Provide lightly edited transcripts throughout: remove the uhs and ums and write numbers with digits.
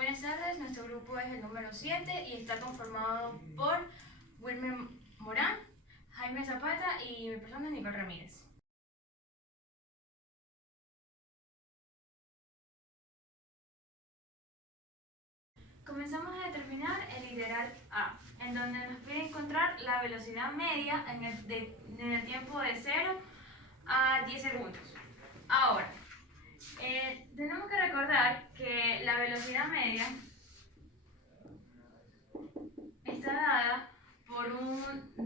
Buenas tardes, nuestro grupo es el número 7 y está conformado por Wilmer Morán, Jaime Zapata y mi persona es Nicole Ramírez. Comenzamos a determinar el ideal A, en donde nos pide encontrar la velocidad media en el tiempo de 0 a 10 segundos. Ahora, tenemos que recordar que la velocidad media está dada por un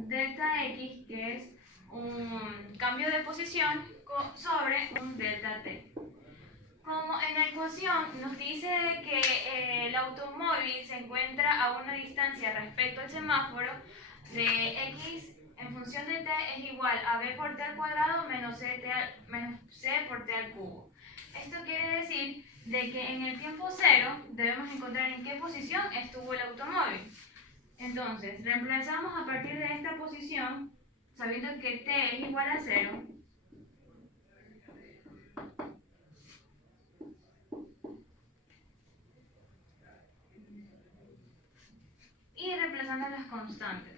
delta x, que es un cambio de posición sobre un delta t. Como en la ecuación nos dice que el automóvil se encuentra a una distancia respecto al semáforo de x en función de t es igual a b por t al cuadrado menos c por t al cubo. Esto quiere decir de que en el tiempo cero debemos encontrar en qué posición estuvo el automóvil. Entonces, reemplazamos a partir de esta posición, sabiendo que t es igual a 0, y reemplazando las constantes.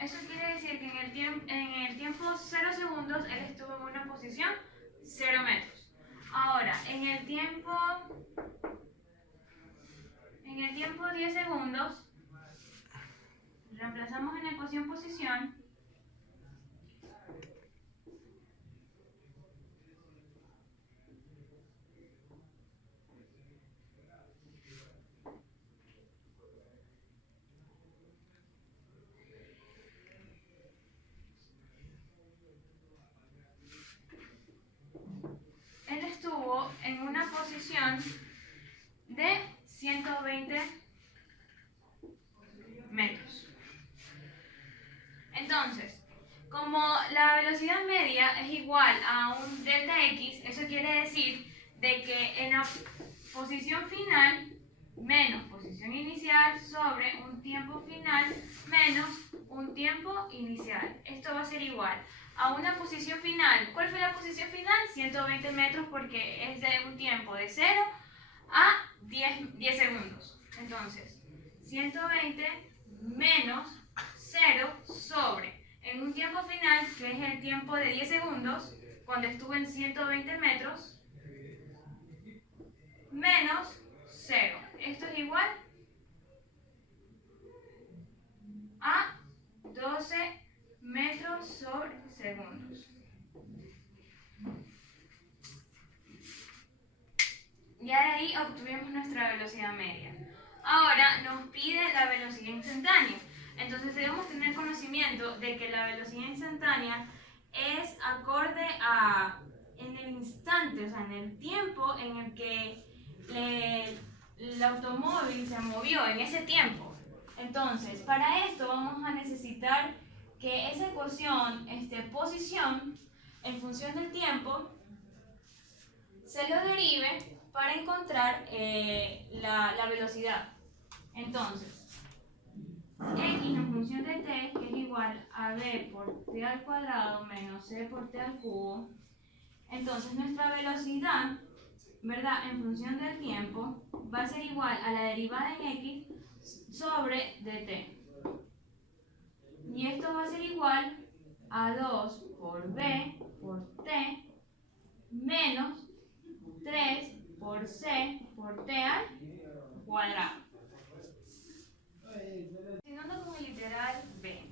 Eso quiere decir que en el tiempo 0 segundos él estuvo en una posición 0 metros. Ahora, en el tiempo 10 segundos, reemplazamos en la ecuación posición él estuvo en una posición de 120 metros. Entonces, como la velocidad media es igual a un delta x, eso quiere decir de que en la posición final menos posición inicial sobre un tiempo final menos un tiempo inicial. Esto va a ser igual a una posición final. ¿Cuál fue la posición final? 120 metros, porque es de un tiempo de 0 a 10 segundos. Entonces, 120 menos 0 sobre, en un tiempo final, que es el tiempo de 10 segundos, cuando estuve en 120 metros, menos 0. Esto es igual a 12 metros sobre segundos. Ya de ahí obtuvimos nuestra velocidad media. Ahora nos pide la velocidad instantánea. Entonces debemos tener conocimiento de que la velocidad instantánea es acorde a en el instante, o sea, en el tiempo en el que el automóvil se movió, en ese tiempo. Entonces, para esto vamos a necesitar que esa ecuación, posición en función del tiempo, se lo derive para encontrar la velocidad. Entonces, x en función de t, que es igual a b por t al cuadrado menos c por t al cubo. Entonces, nuestra velocidad, ¿verdad?, en función del tiempo, va a ser igual a la derivada en x sobre dt. Y esto va a ser igual a 2 por b por t menos 3 por c por t al cuadrado. Continuando con el literal B,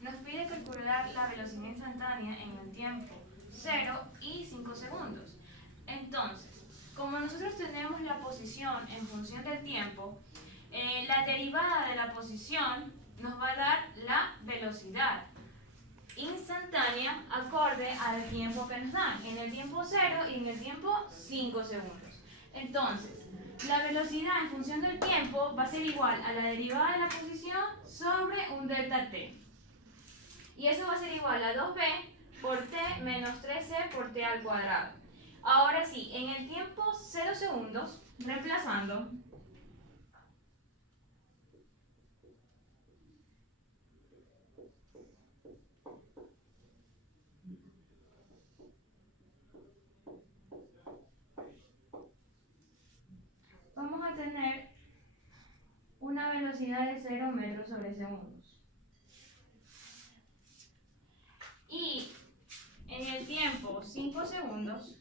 nos pide calcular la velocidad instantánea en el tiempo 0 y 5 segundos. Entonces, como nosotros tenemos la posición en función del tiempo, la derivada de la posición nos va a dar la velocidad instantánea acorde al tiempo que nos dan, en el tiempo 0 y en el tiempo 5 segundos. Entonces, la velocidad en función del tiempo va a ser igual a la derivada de la posición sobre un delta t. Y eso va a ser igual a 2b por t menos 3c por t al cuadrado. Ahora sí, en el tiempo 0 segundos, reemplazando, vamos a tener una velocidad de 0 metros sobre segundos. Y en el tiempo 5 segundos,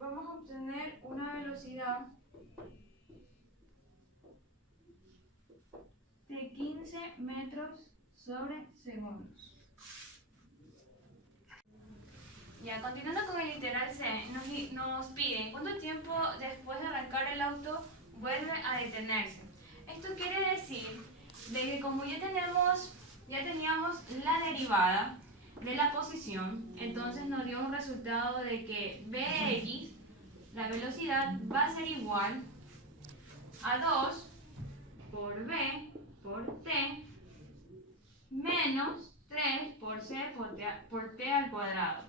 vamos a obtener una velocidad de 15 metros sobre segundos. Ya, continuando con el integral C, nos piden cuánto tiempo después de arrancar el auto vuelve a detenerse. Esto quiere decir de que como ya teníamos la derivada de la posición, entonces nos dio un resultado de que Bx, la velocidad, va a ser igual a 2 por B por T menos 3 por C por T al cuadrado.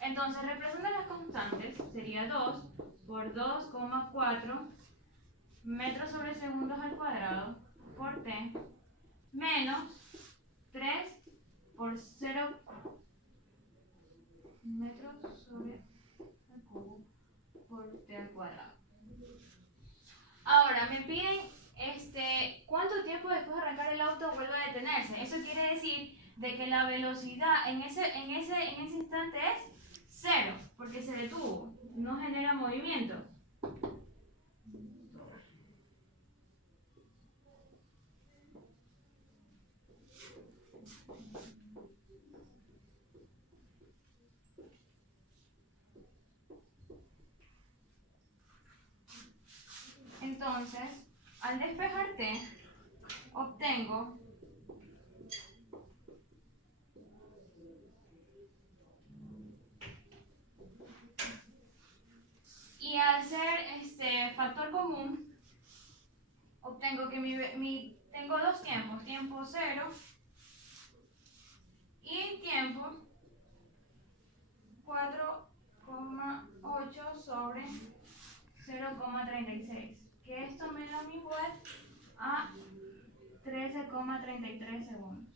Entonces, reemplazando las constantes, sería 2 por 2,4 metros sobre segundos al cuadrado por T menos 3 por 0 metros sobre el cubo por T al cuadrado. Ahora, me piden cuánto tiempo después de arrancar el auto vuelve a detenerse. Eso quiere decir de que la velocidad en ese instante es 0, porque se detuvo, no genera movimiento. Entonces, al despejar t, obtengo y al ser factor común, obtengo que tengo dos tiempos, tiempo 0 y tiempo 4,8 sobre 0,36, que esto me da igual a 13,33 segundos.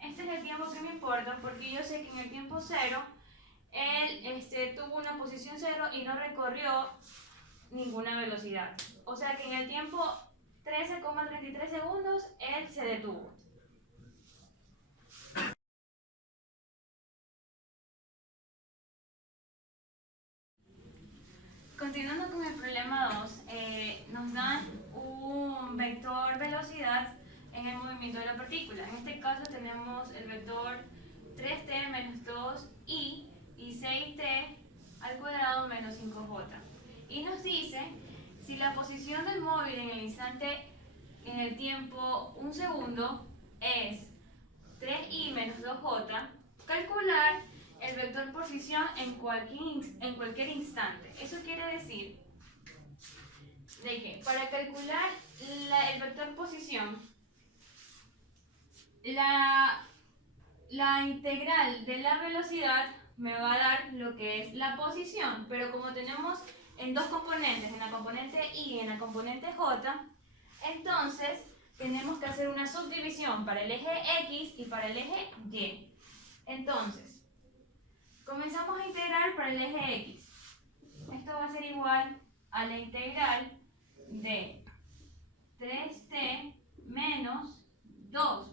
Este es el tiempo que me importa porque yo sé que en el tiempo 0 él tuvo una posición 0 y no recorrió ninguna velocidad. O sea que en el tiempo 13,33 segundos él se detuvo. Continuando con el problema 2, nos dan un vector velocidad en el movimiento de la partícula. En este caso tenemos el vector 3t menos 2i y 6t al cuadrado menos 5j. Y nos dice si la posición del móvil en el instante, en el tiempo 1 segundo, es 3i menos 2j, calcular el vector posición en cualquier instante. Eso quiere decir de que para calcular el vector posición, la integral de la velocidad me va a dar lo que es la posición, pero como tenemos en dos componentes, en la componente y en la componente j, entonces tenemos que hacer una subdivisión para el eje x y para el eje y. Entonces, comenzamos a integrar para el eje x. Esto va a ser igual a la integral de 3t menos 2,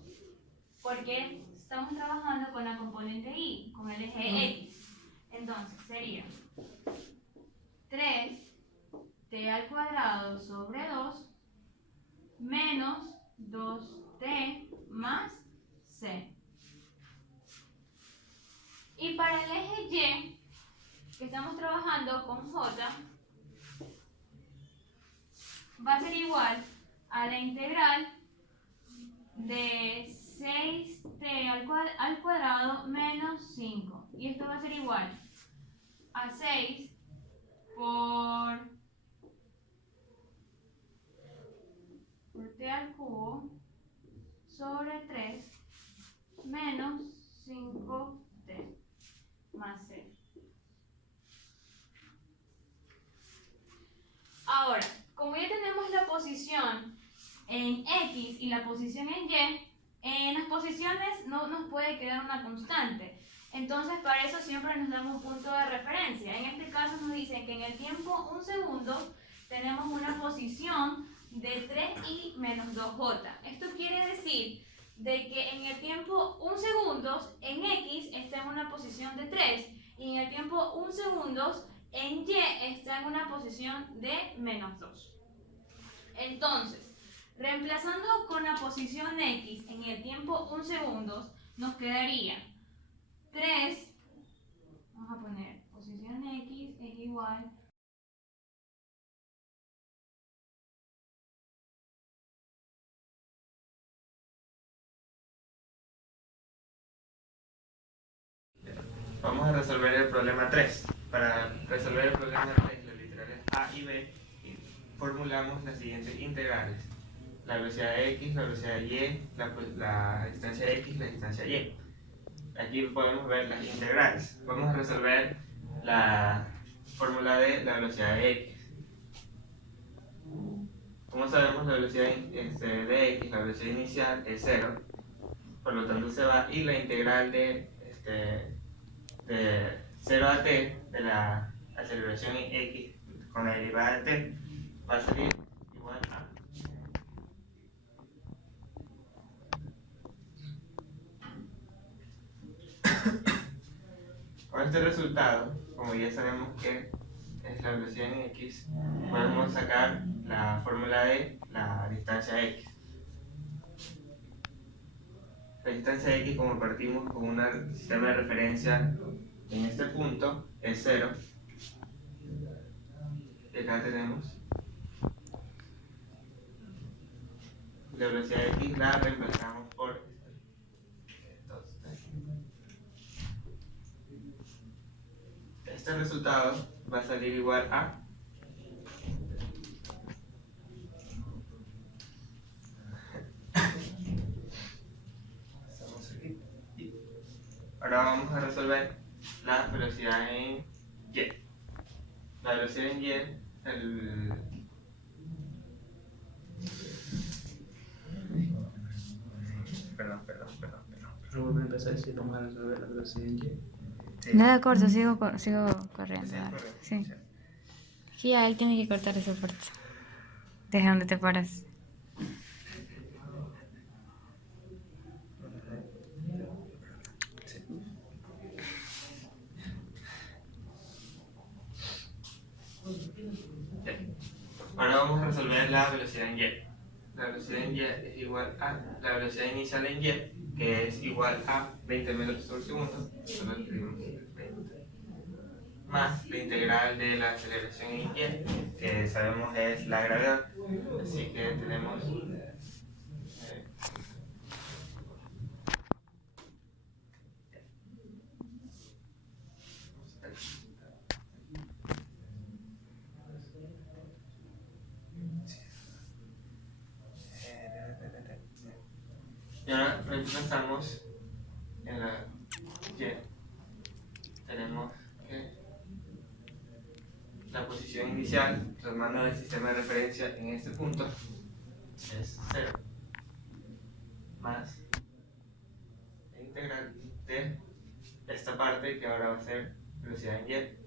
porque estamos trabajando con la componente y, con el eje x. Entonces sería 3t al cuadrado sobre 2 menos 2t más c. Y para el eje Y, que estamos trabajando con J, va a ser igual a la integral de 6t al cuadrado menos 5. Y esto va a ser igual a 6 por t al cubo sobre 3 menos 5t más c. Ahora, como ya tenemos la posición en X y la posición en Y, en las posiciones no nos puede quedar una constante. Entonces, para eso siempre nos damos un punto de referencia. En este caso nos dicen que en el tiempo 1 segundo tenemos una posición de 3i menos 2j. Esto quiere decir de que en el tiempo 1 segundo en X está en una posición de 3 y en el tiempo 1 segundo en Y está en una posición de menos 2. Entonces, reemplazando con la posición X en el tiempo 1 segundo, nos quedaría 3, vamos a poner posición X es igual Vamos a resolver el problema 3. Para resolver el problema 3, los literales A y B, formulamos las siguientes integrales. La velocidad de X, la velocidad de Y, la distancia de X, la distancia de Y. Aquí podemos ver las integrales. Vamos a resolver la fórmula de la velocidad de X. Como sabemos, la velocidad de X, la velocidad inicial es 0. Por lo tanto se va, y la integral de 0 a t de la aceleración X con la derivada de t va a salir igual a con este resultado, como ya sabemos que es la velocidad en X, podemos sacar la fórmula de la distancia X. La distancia X, como partimos con un sistema de referencia en este punto, es 0. Y acá tenemos la velocidad de X, la reemplazamos por este resultado va a salir igual a ahora vamos a resolver la velocidad en Y. La velocidad en Y, Perdón. Vuelve a empezar si vamos a resolver la velocidad en Y. Sí. Nada, corto, sigo corriendo. Sí, dale. correcto. Sí. Sí, ya él tiene que cortar esa parte. Desde donde te paras. Ahora vamos a resolver la velocidad en Y. La velocidad en Y es igual a la velocidad inicial en Y, que es igual a 20 metros por segundo, solo escribimos 20, más la integral de la aceleración en Y, que sabemos es la gravedad. Así que tenemos y ahora reemplazamos en la Y. Tenemos que la posición inicial, tomando el sistema de referencia en este punto, es 0, más la integral de esta parte, que ahora va a ser velocidad en Y.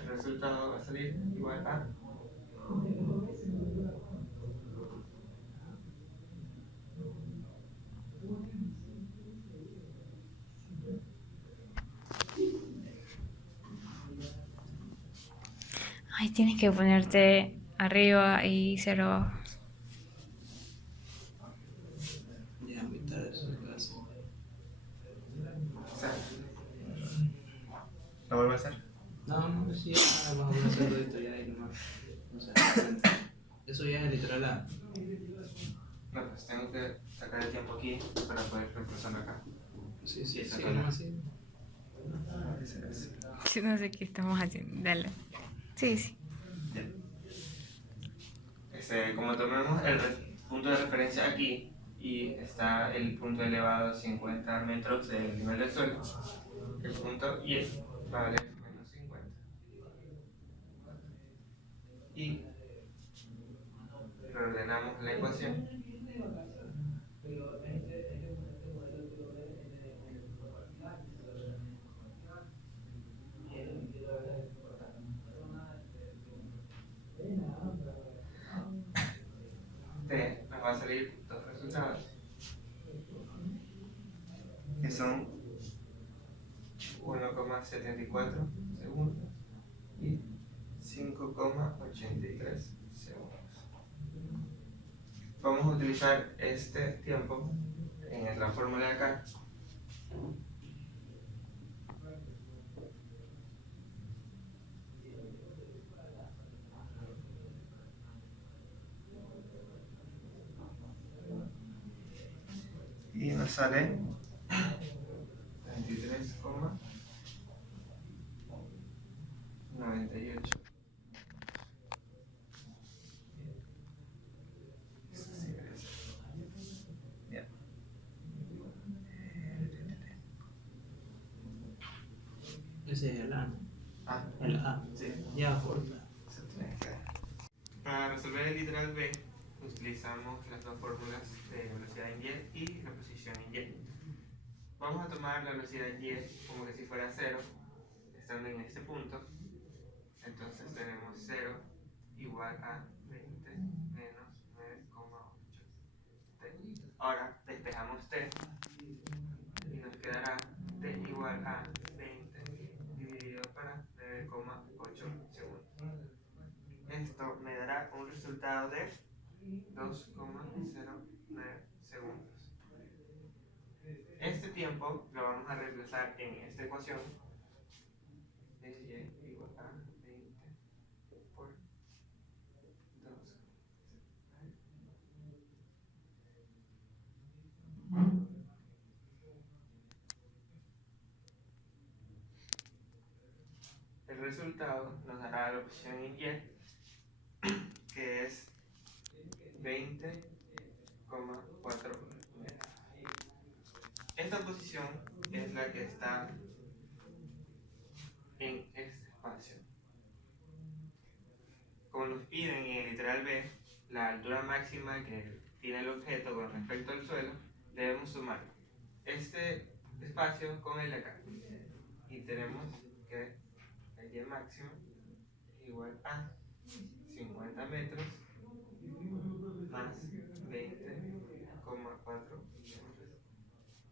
El resultado va a salir igual a Ay, tienes que ponerte arriba y 0 abajo. Ya, mitad de eso se va a hacer. ¿Lo vuelvo a hacer? No, sí, ya vamos a hacerlo esto ya ahí nomás. O sea, eso ya es literal A. No, pues tengo que sacar el tiempo aquí para poder reemplazarlo acá. Sí, Sí, sí, sacarlo. nomás sí. Yo no sé qué estamos haciendo. Dale. Sí, sí. Como tomemos el punto de referencia aquí y está el punto elevado a 50 metros del nivel del suelo, el punto y va a valer menos 50. Y reordenamos la ecuación. T nos va a salir dos resultados que son 1,74 segundos y 5,83 segundos. Vamos a utilizar este tiempo en la fórmula de acá. Y nos sale 23,98. Bien. Ese es el A, ¿no? Ah, El A. sí. Ya, corta. Para resolver el literal B, utilizamos las dos fórmulas de velocidad en Y y la posición en Y. Vamos a tomar la velocidad en Y como que si fuera 0, estando en este punto. Entonces tenemos 0 igual a 20 menos 9,8 t. Ahora despejamos t y nos quedará t igual a 20 dividido para 9,8 segundos. Esto me dará un resultado de 2,09 segundos. Este tiempo lo vamos a reemplazar en esta ecuación de y igual a 20 por 2. El resultado nos dará la posición en Y, que es 20,4 metros. Esta posición es la que está en este espacio. Como nos piden en el literal B la altura máxima que tiene el objeto con respecto al suelo, debemos sumar este espacio con el de acá. Y tenemos que el Y máximo es igual a 50 metros más 20,4 metros.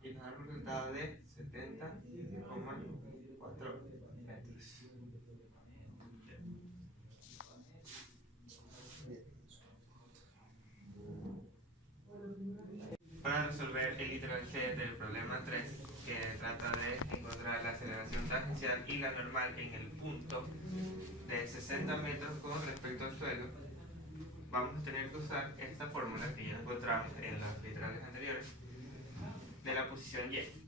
Y nos da un resultado de 70,4 metros. Para resolver el literal C del problema 3, que trata de encontrar la aceleración tangencial y la normal en el punto de 60 metros con respecto al suelo, vamos a tener que usar esta fórmula que ya encontramos en las literales anteriores de la posición Y.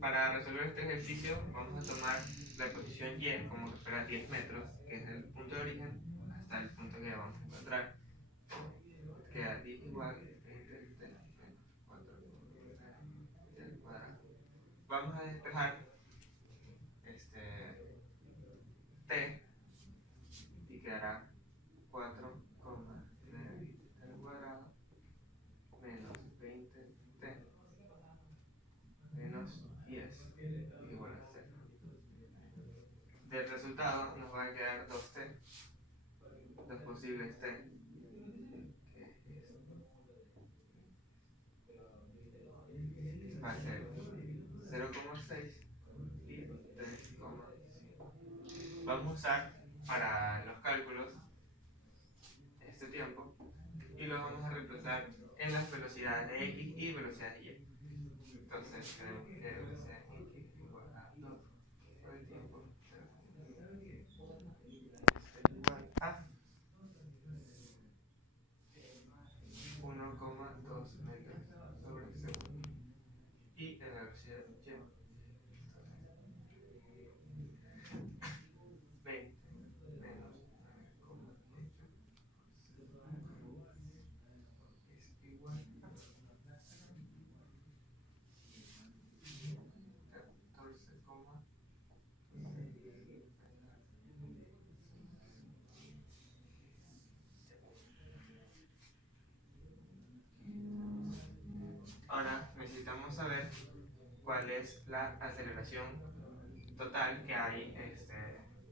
Para resolver este ejercicio vamos a tomar la posición Y como que fuera 10 metros, que es el punto de origen, hasta el punto que vamos a encontrar. Queda 10 igual 20 menos 4 del cuadrado. Vamos a despejar t y quedará 4,9 al cuadrado menos 20t menos 10 igual a 0. Del resultado nos va a quedar 2t, dos posibles t, que es va a ser 0,6 y 3,5. Vamos a usar para los cálculos en las velocidades de x y velocidades de y. Entonces tenemos que velocidad de x igual a 2 por el tiempo igual a 1,2 metros sobre segundo. Y en la velocidad de y, 20 menos 9,8 es igual a 14,. Ahora necesitamos saber cuál es la aceleración total que hay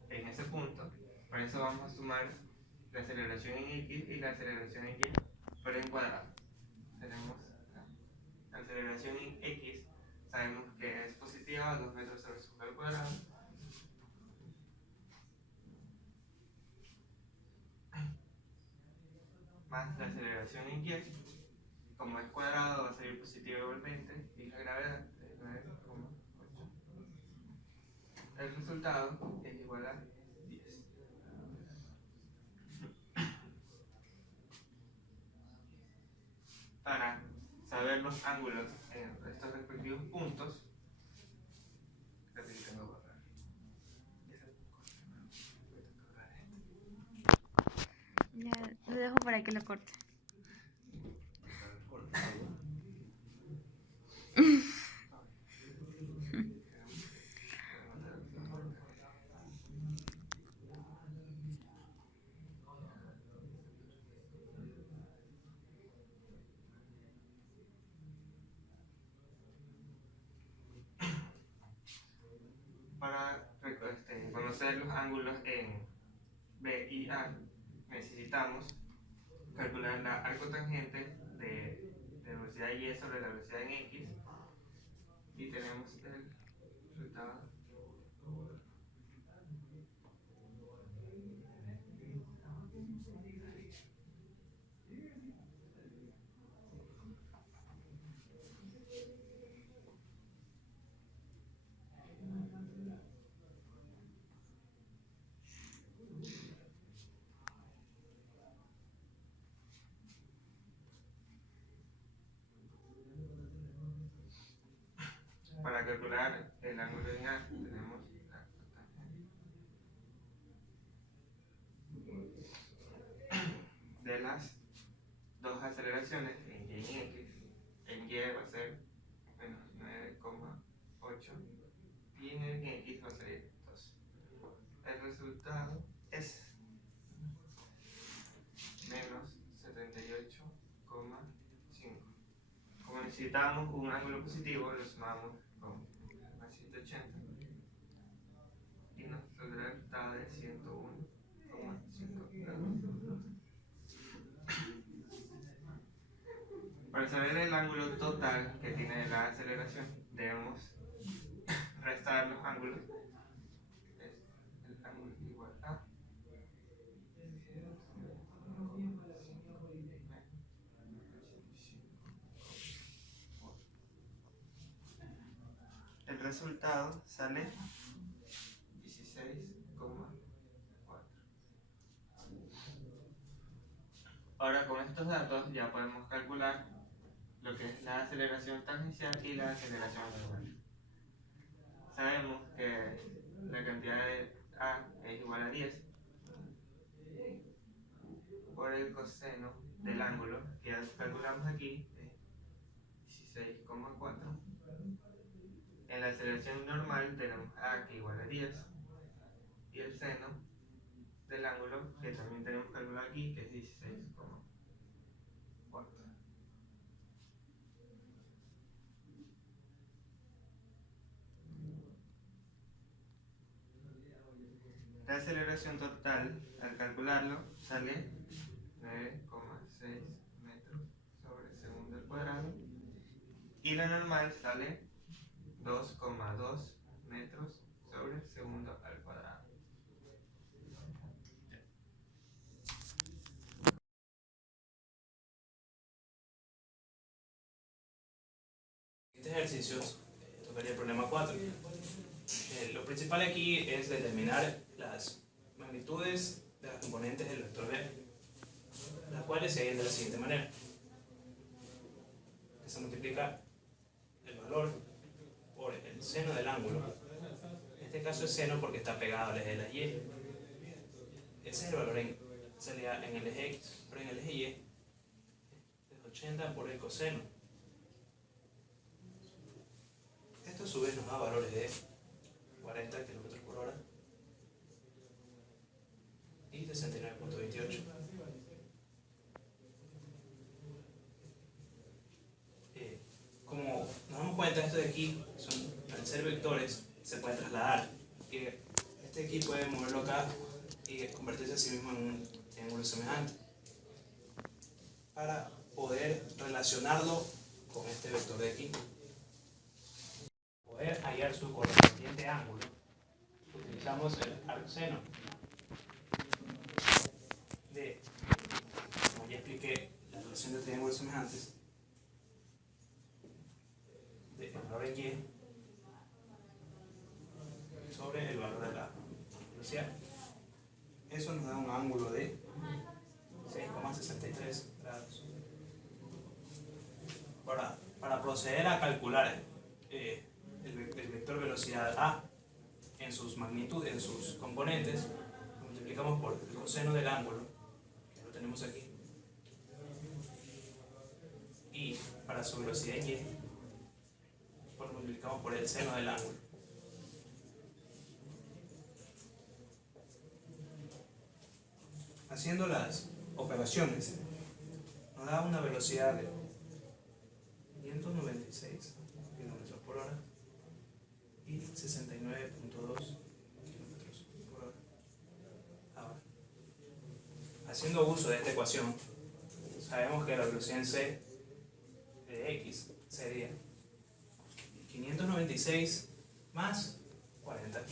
en ese punto. Por eso vamos a sumar la aceleración en x y la aceleración en y, pero en cuadrado. Tenemos la aceleración en x, sabemos que es positiva, 2 metros sobre segundo al cuadrado. Más la aceleración en y, como es cuadrado va a salir positivo igualmente, y la gravedad es 9,8. El resultado es igual a 10. Para saber los ángulos en estos respectivos puntos, creo que tengo que borrar. Ya, lo dejo para que lo corte. Para conocer los ángulos en B y A, necesitamos calcular la arcotangente de velocidad y sobre la velocidad en x, y tenemos el resultado. Para calcular el ángulo en A, tenemos la arcotangente de las dos aceleraciones en y y en x. En y va a ser menos 9,8 y en el x va a salir 2. El resultado es menos 78,5. Como necesitamos un ángulo positivo, lo sumamos con más 180 y nos saldrá el resultado de 101,5 grados. Para saber el ángulo total que tiene la aceleración, debemos restar los ángulos. El ángulo igual a el resultado sale 16,4. Ahora con estos datos ya podemos calcular lo que es la aceleración tangencial y la aceleración normal. Sabemos que la cantidad de A es igual a 10 por el coseno del ángulo, que ya calculamos aquí, es 16,4. En la aceleración normal tenemos A que igual a 10 y el seno del ángulo, que también tenemos que calcular aquí, que es 16,4. La aceleración total, al calcularlo, sale 9,6 metros sobre segundo al cuadrado, y la normal sale 2,2 metros sobre segundo al cuadrado. ejercicios, tocaría el problema 4. Lo principal aquí es determinar las magnitudes de las componentes del vector B, las cuales se hallan de la siguiente manera. Se multiplica el valor por el seno del ángulo. En este caso es seno porque está pegado al eje de la Y. Ese es el valor salía en el eje X, pero en el eje Y es 80 por el coseno. Esto a su vez nos da valores de 40 km por hora y 69.28. Como nos damos cuenta, esto de aquí, al ser vectores, se puede trasladar. Este de aquí puede moverlo acá y convertirse a sí mismo en un triángulo semejante, para poder relacionarlo con este vector de aquí. Poder hallar su correspondiente ángulo, utilizamos el arcseno de, como ya expliqué, la relación de triángulos semejantes, de el valor en Y sobre el valor de la velocidad. Eso nos da un ángulo de 6,63 grados. Ahora, para proceder a calcular el vector velocidad A en sus magnitudes, en sus componentes, lo multiplicamos por el coseno del ángulo, que lo tenemos aquí, y para su velocidad Y, lo multiplicamos por el seno del ángulo. Haciendo las operaciones, nos da una velocidad de 596 km por hora y 69.2 km por hora. Ahora, haciendo uso de esta ecuación, sabemos que la velocidad en C de X sería 596 más 40.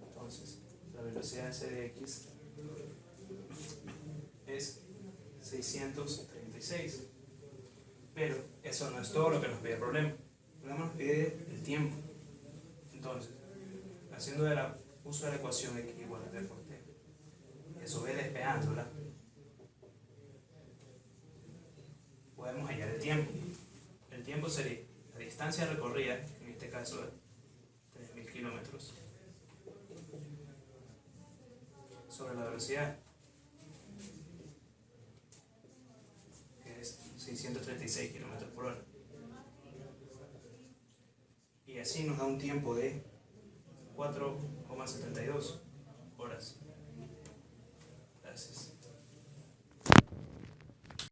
Entonces, la velocidad en C de X es 636. Pero eso no es todo lo que nos pide el problema. El problema nos pide el tiempo. Entonces, haciendo uso de la ecuación X igual a T por T, eso ve despejándola, podemos hallar el tiempo. El tiempo sería la distancia recorrida, en este caso de 3000 kilómetros, sobre la velocidad, que es 636 km por hora. Y así nos da un tiempo de 4,72 horas. Gracias.